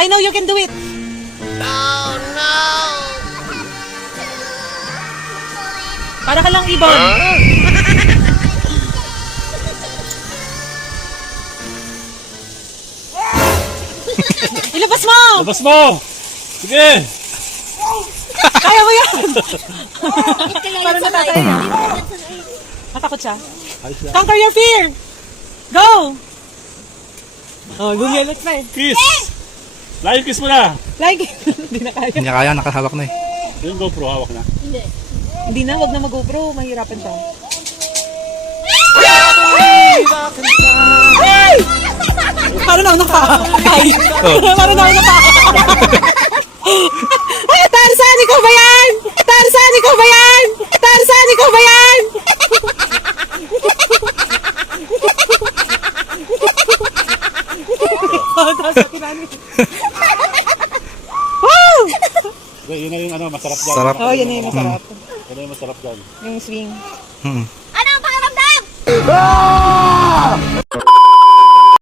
I know you can do it. Oh no! Para ka lang ibon. Ilabas mo! Labas mo! Sige! Kaya mo yan! Parang natatay na. Natakot siya. Conquer your fear! Go! Oh, gumiyalat na eh. Kiss! Live kiss mo na! Like, hindi na kaya. Hindi niya kaya, nakahawak na eh. Yung GoPro, hawak na. Hindi na, wag na mag-GoPro. Mahirapan siya. Ay! Parang nauna ka. Ay! Parang nauna ka. Ay, Tarzan, ikaw ba yan? Tarzan, ikaw ba yan? Tarzan, ikaw ba yan? Wow! Yun na yung ano, masarap dyan. Sarap. Oh, yan na yung masarap. Yun na yung masarap dyan. Yung swing. Hmm. Ano ang pakiramdam?